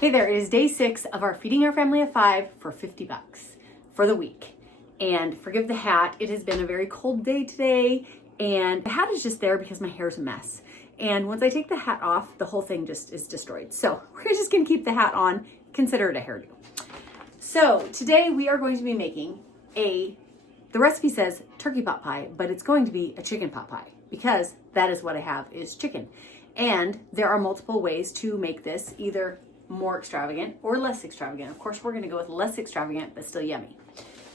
Hey there, it is day 6 of our Feeding Our Family of 5 for 50 bucks for the week. And forgive the hat, it has been a very cold day today, and the hat is just there because my hair's a mess. And once I take the hat off, the whole thing just is destroyed. So we're just gonna keep the hat on, consider it a hairdo. So today we are going to be making the recipe says turkey pot pie, but it's going to be a chicken pot pie because that is what I have is chicken. And there are multiple ways to make this, either more extravagant or less extravagant. Of course, we're gonna go with less extravagant, but still yummy.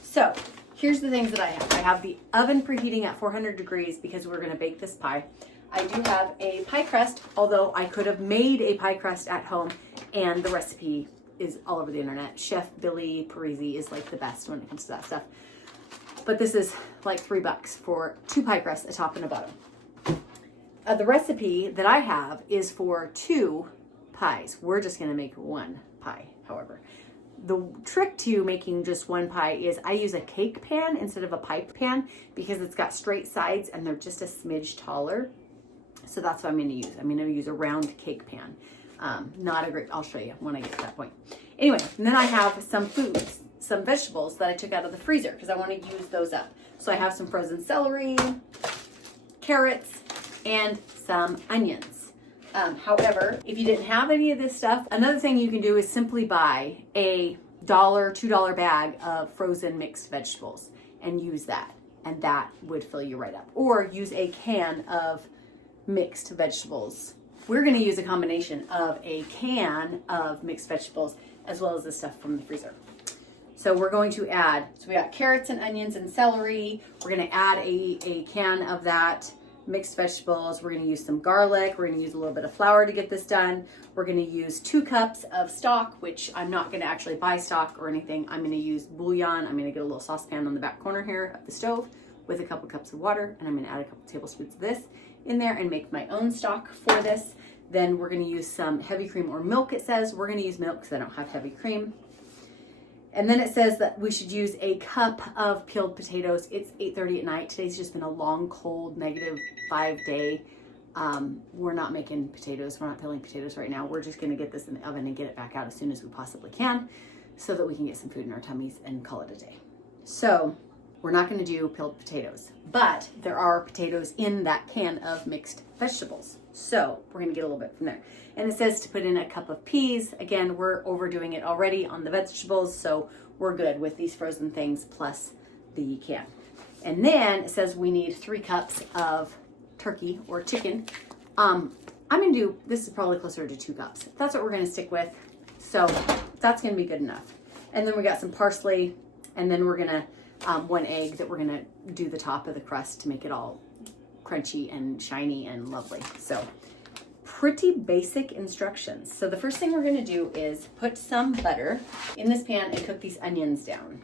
So here's the things that I have. I have the oven preheating at 400 degrees because we're gonna bake this pie. I do have a pie crust, although I could have made a pie crust at home, and the recipe is all over the internet. Chef Billy Parisi is like the best when it comes to that stuff. But this is like $3 for 2 pie crusts, a top and a bottom. The recipe that I have is for 2 pies. We're just gonna make 1 pie, however. The trick to making just 1 pie is I use a cake pan instead of a pie pan because it's got straight sides and they're just a smidge taller. So that's what I'm gonna use. I'm gonna use a round cake pan. Not a great, I'll show you when I get to that point. Anyway, and then I have some foods, some vegetables that I took out of the freezer because I wanna use those up. So I have some frozen celery, carrots, and some onions. However, if you didn't have any of this stuff, another thing you can do is simply buy a $2 bag of frozen mixed vegetables and use that. And that would fill you right up. Or use a can of mixed vegetables. We're gonna use a combination of a can of mixed vegetables as well as the stuff from the freezer. So we're going to add, so we got carrots and onions and celery. We're gonna add a can of that mixed vegetables. We're gonna use some garlic. We're gonna use a little bit of flour to get this done. We're gonna use 2 cups of stock, which I'm not gonna actually buy stock or anything. I'm gonna use bouillon. I'm gonna get a little saucepan on the back corner here of the stove with a couple cups of water, and I'm gonna add a couple tablespoons of this in there and make my own stock for this. Then we're gonna use some heavy cream or milk, it says. We're gonna use milk because I don't have heavy cream. And then it says that we should use a cup of peeled potatoes. It's 8:30 at night. Today's just been a long, cold, -5 day. We're not making potatoes. We're not peeling potatoes right now. We're just gonna get this in the oven and get it back out as soon as we possibly can so that we can get some food in our tummies and call it a day. So we're not gonna do peeled potatoes, but there are potatoes in that can of mixed vegetables. So we're gonna get a little bit from there. And it says to put in a cup of peas. Again, we're overdoing it already on the vegetables, so we're good with these frozen things plus the can. And then it says we need 3 cups of turkey or chicken. I'm gonna do, this is probably closer to 2 cups. That's what we're gonna stick with. So that's gonna be good enough. And then we got some parsley, and then we're gonna, 1 egg that we're gonna do the top of the crust to make it all crunchy and shiny and lovely. So pretty basic instructions. So the first thing we're gonna do is put some butter in this pan and cook these onions down.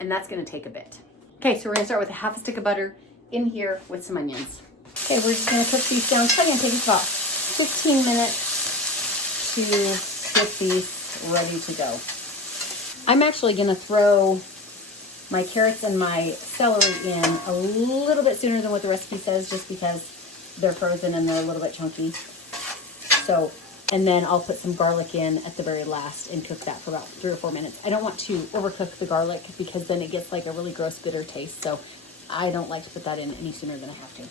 And that's gonna take a bit. Okay, so we're gonna start with a half a stick of butter in here with some onions. Okay, we're just gonna cook these down. It's probably gonna take about 15 minutes to get these ready to go. I'm actually gonna throw my carrots and my celery in a little bit sooner than what the recipe says, just because they're frozen and they're a little bit chunky. So, and then I'll put some garlic in at the very last and cook that for about 3 or 4 minutes. I don't want to overcook the garlic because then it gets like a really gross bitter taste. So I don't like to put that in any sooner than I have to.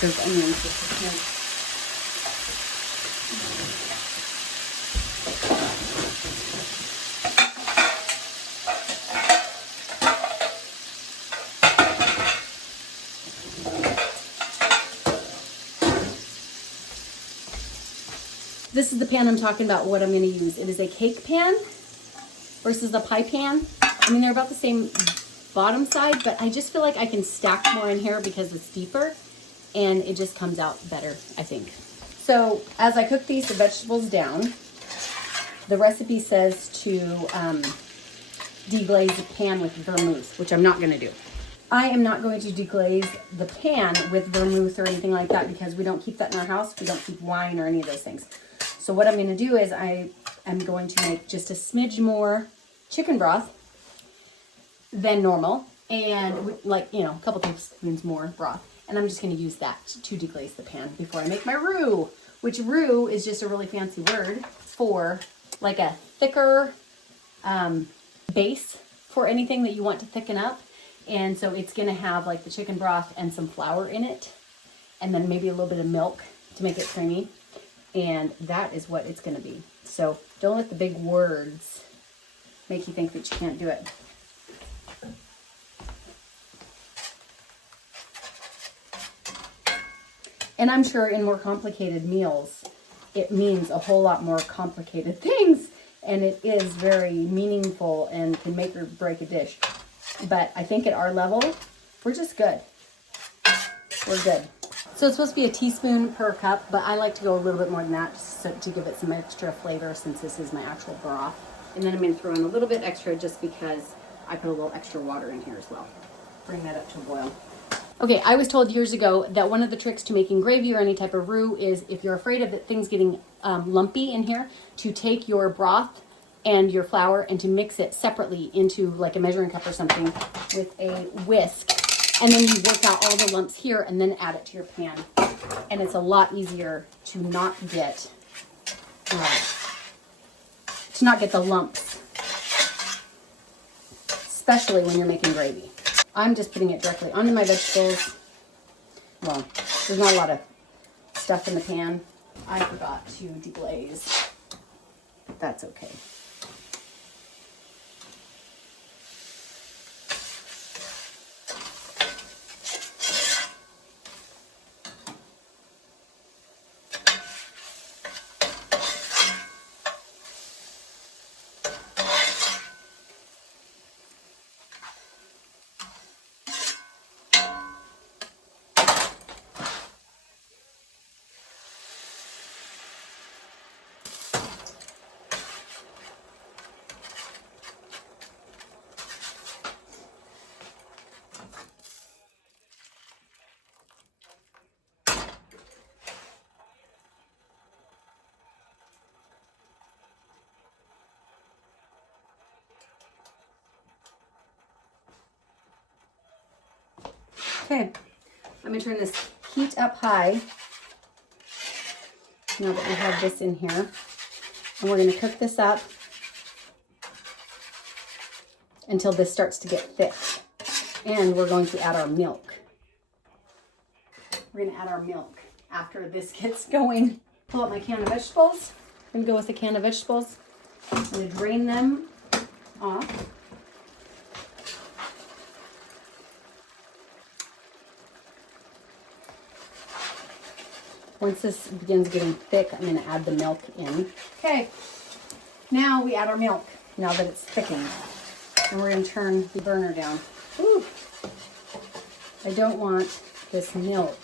Those onions just here. This is the pan I'm talking about, what I'm going to use. It is a cake pan versus a pie pan. I mean, they're about the same bottom side, but I just feel like I can stack more in here because it's deeper and it just comes out better, I think. So as I cook these vegetables down, the recipe says to deglaze the pan with vermouth, which I'm not going to do. I am not going to deglaze the pan with vermouth or anything like that because we don't keep that in our house. We don't keep wine or any of those things. So what I'm going to do is I am going to make just a smidge more chicken broth than normal, and like, you know, a couple tablespoons more broth. And I'm just going to use that to deglaze the pan before I make my roux, which roux is just a really fancy word for like a thicker base for anything that you want to thicken up. And so it's going to have like the chicken broth and some flour in it, and then maybe a little bit of milk to make it creamy. And that is what it's going to be. So don't let the big words make you think that you can't do it. And I'm sure in more complicated meals, it means a whole lot more complicated things. And it is very meaningful and can make or break a dish. But I think at our level, we're just good. We're good. So it's supposed to be a teaspoon per cup, but I like to go a little bit more than that just to give it some extra flavor since this is my actual broth. And then I'm going to throw in a little bit extra just because I put a little extra water in here as well. Bring that up to a boil. Okay, I was told years ago that one of the tricks to making gravy or any type of roux is, if you're afraid of things getting lumpy in here, to take your broth and your flour and to mix it separately into like a measuring cup or something with a whisk. And then you work out all the lumps here and then add it to your pan. And it's a lot easier to not get the lumps, especially when you're making gravy. I'm just putting it directly onto my vegetables. Well, there's not a lot of stuff in the pan. I forgot to deglaze. That's okay. Okay, I'm going to turn this heat up high now that we have this in here. And we're going to cook this up until this starts to get thick. And we're going to add our milk. We're going to add our milk after this gets going. Pull out my can of vegetables. I'm going to go with a can of vegetables. I'm going to drain them off. Once this begins getting thick, I'm going to add the milk in. Okay, now we add our milk, now that it's thickened. And we're going to turn the burner down. Ooh. I don't want this milk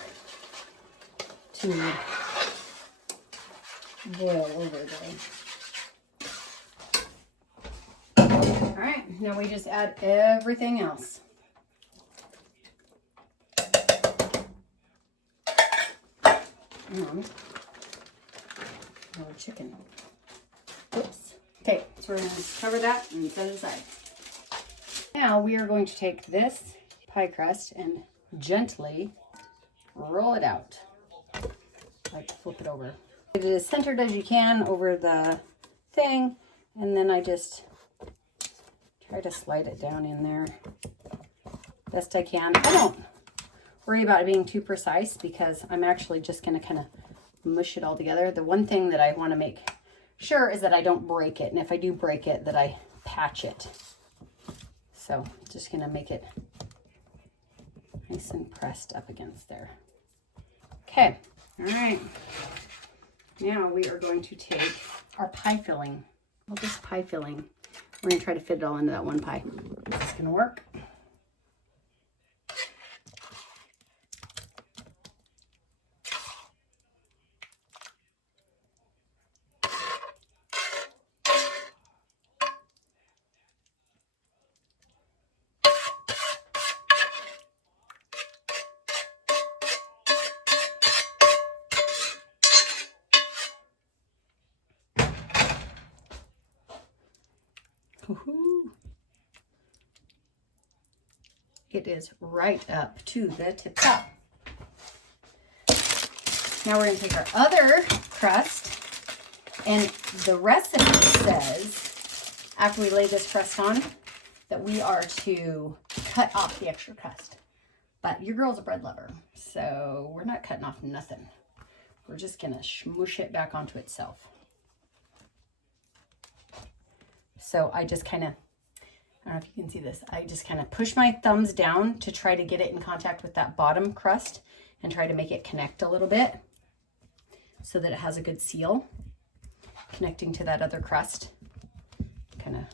to boil over there. All right, now we just add everything else. Our chicken. Oops. Okay, so we're going to cover that and set it aside. Now we are going to take this pie crust and gently roll it out. Like flip it over. Get it as centered as you can over the thing, and then I just try to slide it down in there best I can. I don't worry about it being too precise because I'm actually just going to kind of mush it all together. The one thing that I want to make sure is that I don't break it, and if I do break it, that I patch it. So just going to make it nice and pressed up against there. Okay, all right. Now we are going to take our pie filling. Well, this pie filling, we're going to try to fit it all into that one pie. Is this going to work? Woo-hoo. It is right up to the tip top. Now we're going to take our other crust, and the recipe says, after we lay this crust on, that we are to cut off the extra crust. But your girl's a bread lover, so we're not cutting off nothing. We're just going to smoosh it back onto itself. So I just kind of, I don't know if you can see this, I just kind of push my thumbs down to try to get it in contact with that bottom crust and try to make it connect a little bit so that it has a good seal connecting to that other crust. Kind of,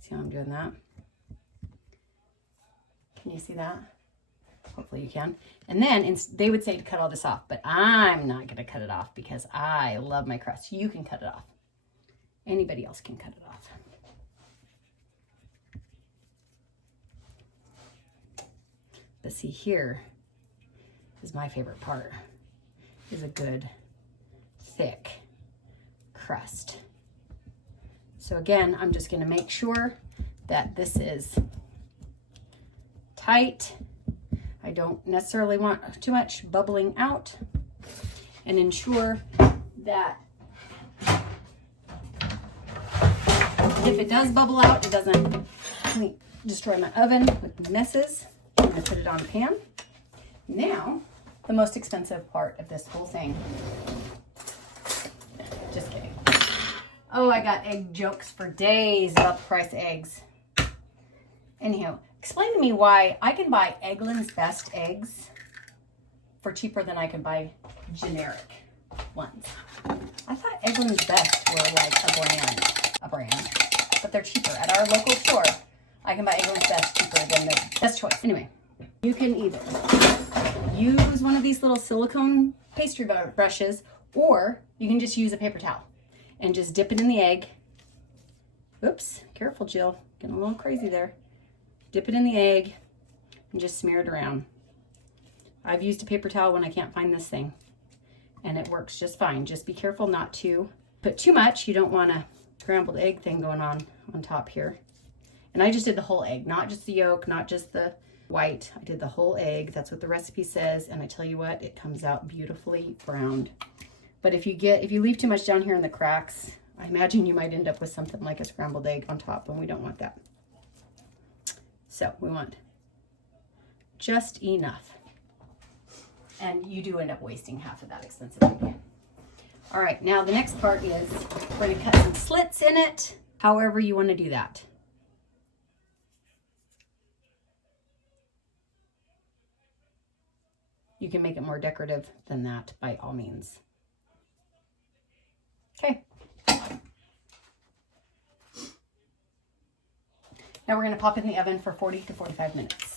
see how I'm doing that? Can you see that? Hopefully you can. And then they would say to cut all this off, but I'm not going to cut it off because I love my crust. You can cut it off. Anybody else can cut it off. But see, here is my favorite part, is a good thick crust. So again, I'm just going to make sure that this is tight. I don't necessarily want too much bubbling out, and ensure that if it does bubble out, it doesn't destroy my oven with messes. I'm going to put it on a pan. Now, the most expensive part of this whole thing. Just kidding. Oh, I got egg jokes for days about the price of eggs. Anyhow, explain to me why I can buy Eggland's Best eggs for cheaper than I can buy generic ones. I thought Eggland's Best were like a brand, but they're cheaper. At our local store, I can buy Eggland's Best cheaper than the best choice. Anyway, you can either use one of these little silicone pastry brushes, or you can just use a paper towel and just dip it in the egg. Oops, careful, Jill. Getting a little crazy there. Dip it in the egg and just smear it around. I've used a paper towel when I can't find this thing, and it works just fine. Just be careful not to put too much. You don't want a scrambled egg thing going on top here. And I just did the whole egg, not just the yolk, not just the white. I did the whole egg. That's what the recipe says, and I tell you what, it comes out beautifully browned. But if you leave too much down here in the cracks, I imagine you might end up with something like a scrambled egg on top, and we don't want that. So we want just enough. And you do end up wasting half of that expensive egg. All right, now the next part is we're going to cut some slits in it, however you want to do that. You can make it more decorative than that by all means. Okay. Now we're going to pop it in the oven for 40 to 45 minutes.